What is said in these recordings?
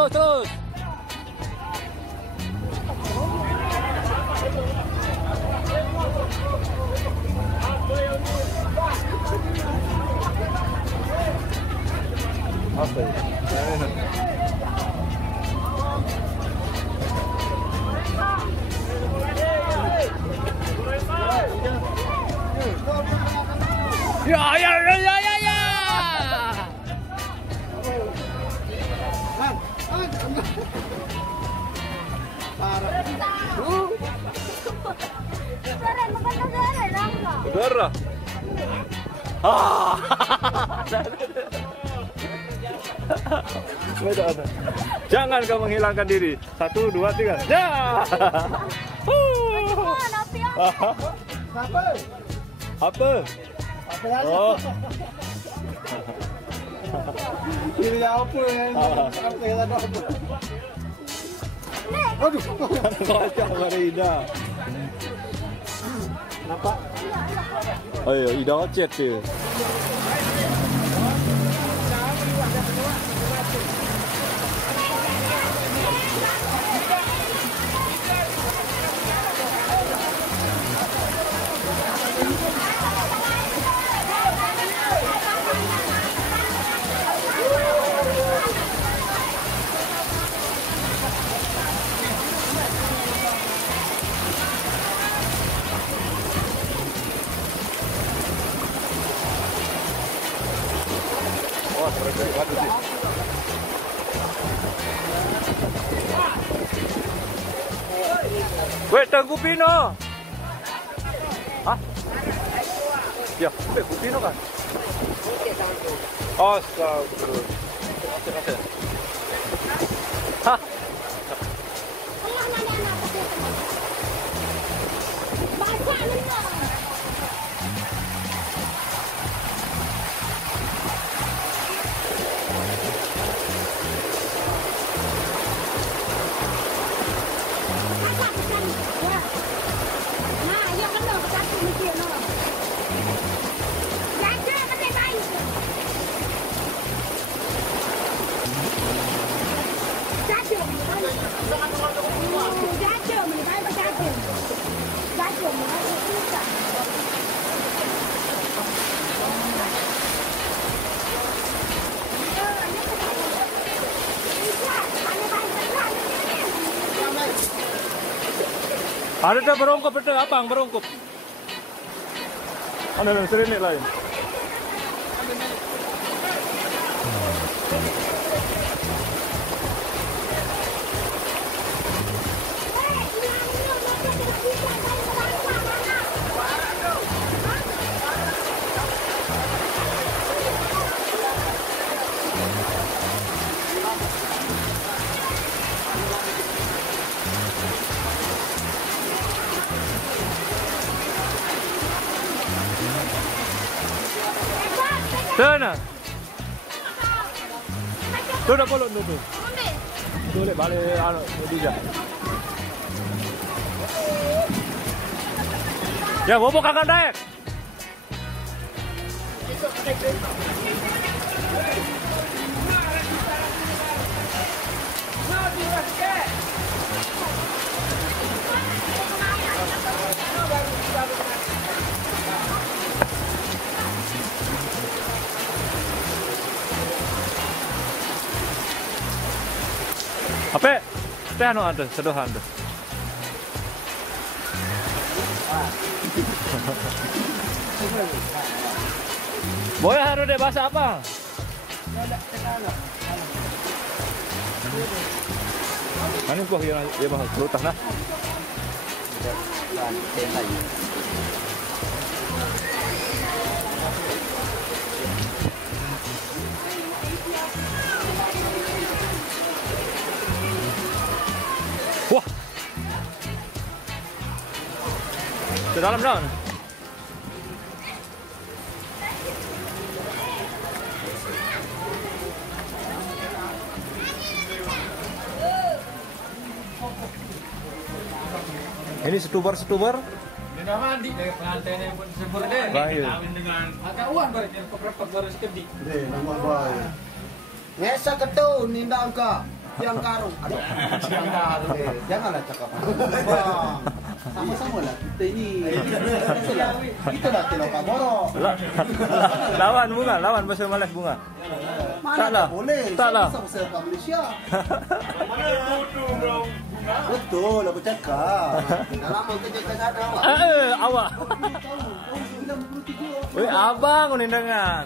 Terus. Apa ya? Darah. Jangan kau menghilangkan diri. 1, 2, 3. Ya. Apa? Oh. Ini apa yang ada apa? Aduh, Kocak Marida. Nampak? Oh iya, Ida ocet dia. Weh, Tengku Pino. Hah? Ya, Tengku Pino kan? Astagfirullah. Hah? Ada berongkop itu abang berongkop. Ada serenek lain. Sana. Tu dah polong tu. Tu boleh balik anu dia. Ya, bobo kakak naik. Apa? Teh anu ada, sedohan ada. Boy harus deh bahasa apa? Mana kau yang dia bahas pelutas nah? Ke dalam daun. Ini setubar-setubar. Dia mandi dari pengantin yang pun sebur deh. Baik. Kawin dengan agak uang baru yang keberapa baru sekedi. Deh, nama baik. Ngesa ketun nindang ka. Yang karung. Aduh, yang karung deh. Janganlah cakap. Bang. Sama-sama lah kita ini. Kita dah Telok Boro. Lawan bunga, lawan bahasa Malaysia bunga. Mana Salah. boleh. Salah. Sama-sama ke Malaysia. Mana bodoh bro. Betul, aku cakap. Dalam kerja ke sana awak. Awak. Abang unindangan.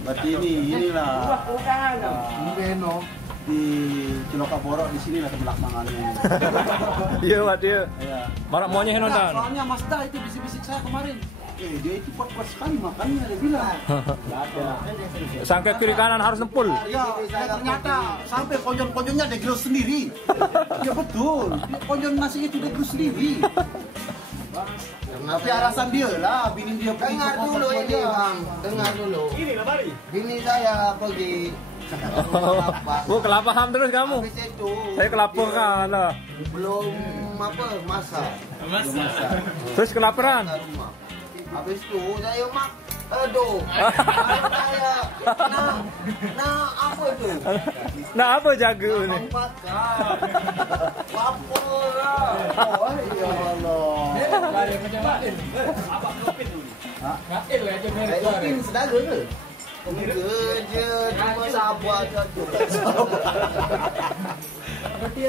Berarti inilah Beno di Cilaka Borok di sini lah belakangnya. Iya, Pak dia. Ya. Marak maunya nonton. Soalnya Mas Da itu bisik-bisik saya kemarin. Dia itu kuat-kuat sekali makannya dia bilang. Sangka kiri kanan harus nempul. Ya, ternyata sampai konjon-konjonnya dia gerus sendiri. Ya betul, dia konjon nasinya itu dia gerus sendiri. Tapi alasan dia lah, bini dia pergi Dengar dulu ini bang, dengar dulu. Ini lah Bari. Bini saya pergi. Kelapa ham terus kamu. Habis itu Saya kelaparan lah. belum apa masak. Terus kelaparan. Ke rumah. Habis itu saya mak, aduh, saya nah apa tu? Nah apa jaga ni? Makan, lapar lah. Oh, ya Allah. Bari macam Mail. Abang Lopin dulu. Mail aja merek Saya Bari. mungkin saudara ke? Kerja cuma sabar je.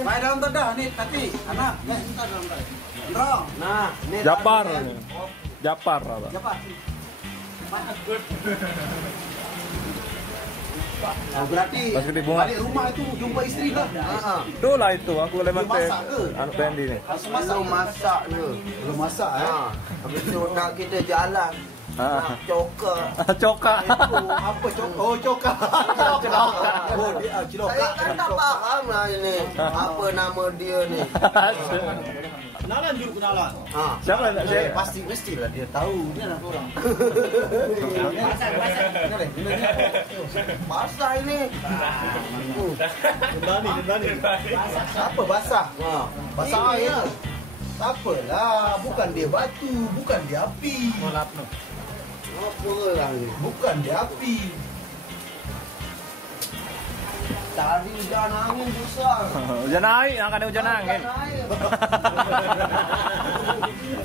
Main dalam dah ni tadi, anak, entar dalam dah. Ndrong. Nah, ni Japar. Japar apa? Siapa? Oh, berarti Pas gede bunga. Balik rumah itu jumpa isteri lah. Tuh lah itu aku boleh Dia mantek. masak ke? Anak Pendi ni. belum masak ni. Belum masak Ha, habis tu nak kita jalan. Nak cokak. Coka. Itu apa cok? Oh cokak. Cilokak. Oh dia cilokak. Saya kan tak faham lah ini. Apa nama dia ni. Kenalan juru kenalan. Ha. Siapa nak saya? Pasti mestilah dia tahu dia anak orang. Basah ini. Apa basah? Ha. Basah air. Tak apalah, bukan dia batu, bukan dia api. Apa lah ni? Bukan dia api. Tadi hujan angin besar. Hujan naik, nak ada hujan angin.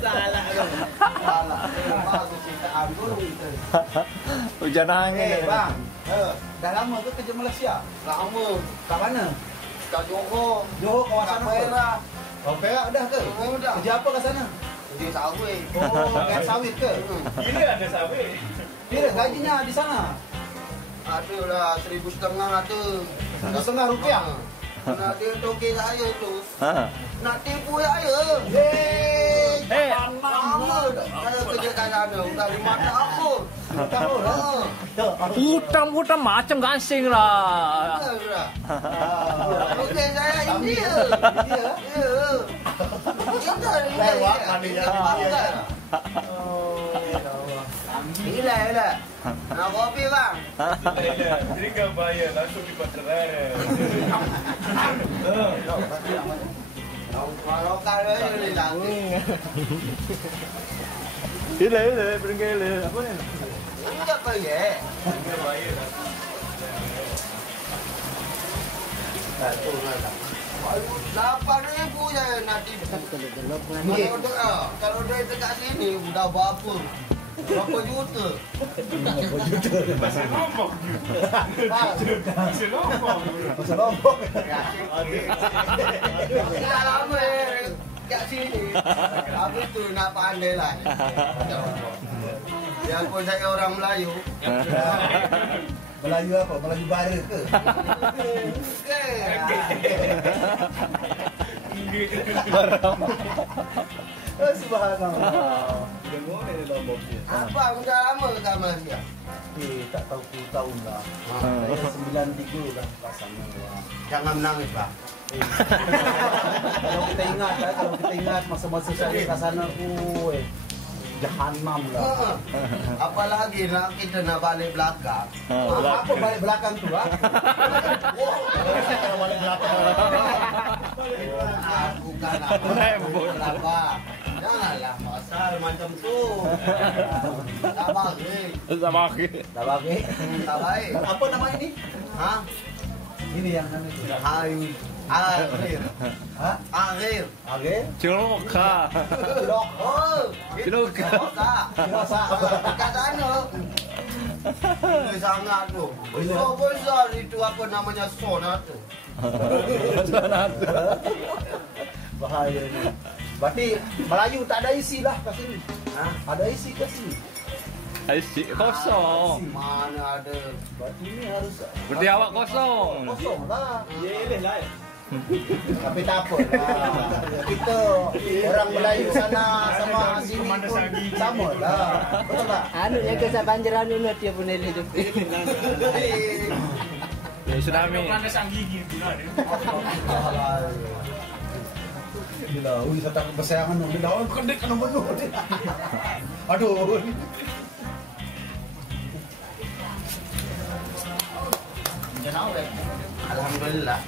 Salah dong. Salah. Bagus kita ambil kita. Hujan angin. Bang, dah lama ke kerja Malaysia? Lama. Kat mana? Kat Johor. Johor kawasan Kat apa? Perak. Oh, Perak dah ke? Oh, dah. Kerja apa kat sana? Di sawit. Oh, kat sawit ke? Ini ada sawit. Dia gajinya di sana. Ada lah 1,500 ada. Rupiah. Nak dia tokek saya tu. Ha. Nak tipu saya. Eh, Lama dah. Saya kerja kat sana. Dah 5 tahun. Tahun Ha. hutang macam gansing lah. Betul tak? Tokek saya India. Dia. Ya. Lewat maninya. Gila. Nak kopi bang? Jadi kau bayar langsung di pasaran. Kalau kalau ni lagi. Ile, berengkele. Apa ni? Enggak pergi. Lapan ribu je nanti. Kalau dia dekat sini dah berapa? Berapa juta? Pasal nombok. Pasal nombok. Pasal lombok. Dah lama kat sini. Habis tu nak pandai lah. Biarpun saya orang Melayu. Melayu apa? Melayu bara ke? Subhanallah. Apa udah lama ke Malaysia? Tak tahu 10 tahun lah. Saya 93 dah kat sana. Jangan menangis, Pak. Kalau kita ingat masa-masa saya kat sana, jahanam lah. Apalagi nak kita nak balik belakang. Apa balik belakang tu ah? Balik belakang. Bukan apa. Janganlah pasal macam tu. Tak baik. Sama aku. Dah bagi. Tak baik. Apa nama ini? Ha? Ini yang nama itu. Air. Air. Ha? Air. Air? Ciloka. Cilok. Oh. Ciloka. Cilasa. Dekat sana. Ini sangat tu. Besar itu apa namanya sonat tu. Bahaya ni. Berarti Melayu tak ada isi lah kat sini. Ha? Ada isi kat sini. Asyik kosong. Mana ada. Berarti ni harus Berarti awak kosong. kosong lah. Ye lah. Tapi tak apa lah. Kita orang Melayu sana sama sini pun sama lah. Betul tak? Anu yang ke banjir anu dia pun ele tu. Tsunami. Mana sang gigi guna dia. Bila ui kata bersayangan dong. Bila orang kendek kena bunuh dia. Aduh. Alhamdulillah.